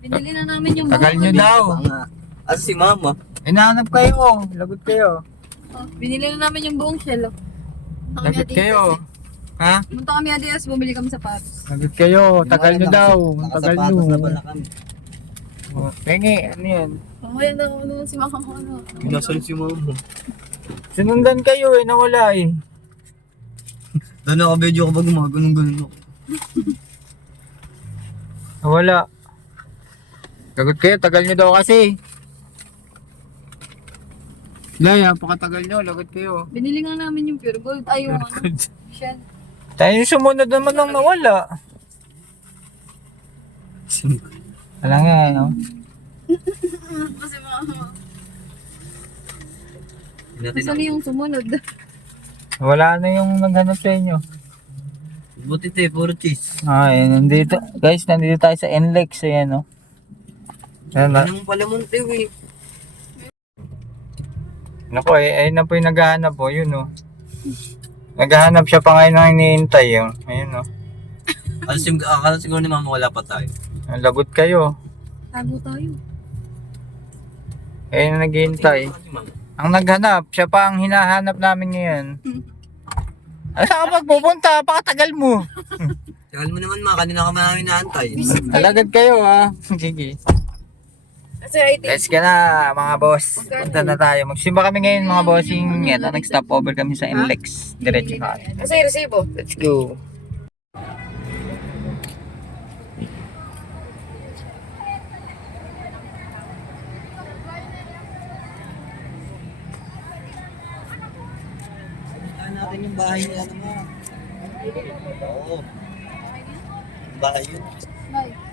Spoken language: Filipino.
Binili na namin yung Tagal nyo daw. Asa si mama? Hinahanap kayo. Lagot kayo. Oh, binili na namin yung buong shell. Oh. Punta kami Lagot Adidas, kayo. Ha? Punta kami Adidas, bumili kami sapatos. Lagot kayo. Tagal nyo daw. Tagal Nakasapatos na nyo. pala kami. Pengi, ano yan? Mamaya na ano si Mama ko ano. Pinasan si mama. Sinundan kayo eh, nawala eh. Doon naka-video kapag gumaganong-ganon ako. Nawala. Lagot kayo, tagal nyo daw kasi. Dahil, napakatagal nyo, lagot kayo. Binili nga namin yung pure gold. Ay, yung ano, shell. Tayo yung sumunod naman nang nawala. Wala nga, no? Kasi Mama. Natin Saan yung sumunod? Wala na yung naghanap sa inyo. buti puro cheese. Ay, nandito. Guys, nandito tayo sa NLEX. Ayan, no? Ayan, na. Anong pala mong tiwi? Naku, ayun na po yung naghahanap po. Yun, no? Naghahanap siya pa ngayon nang iniintay. Yun. Ayun, no? Akala siguro ni mama wala pa tayo. Ang lagot kayo. Tago tayo. Ayun na naghihintay. Ang naghanap, siya pa ang hinahanap namin ngayon. Ay, saan ka magpupunta? Pakatagal mo. Tagal mo naman ma, kanina ka namin naantay. Alagad kayo, ha? Sige. Kasi I think, Let's go na, mga boss. Punta na tayo. Magsimba kami ngayon, mga bossing. Ito, nag-stop over kami sa NLEX. Diretso na. kasi resibo. Let's go. Natin yung bahay ni ano mo. Oo. Bahay yun. Bye.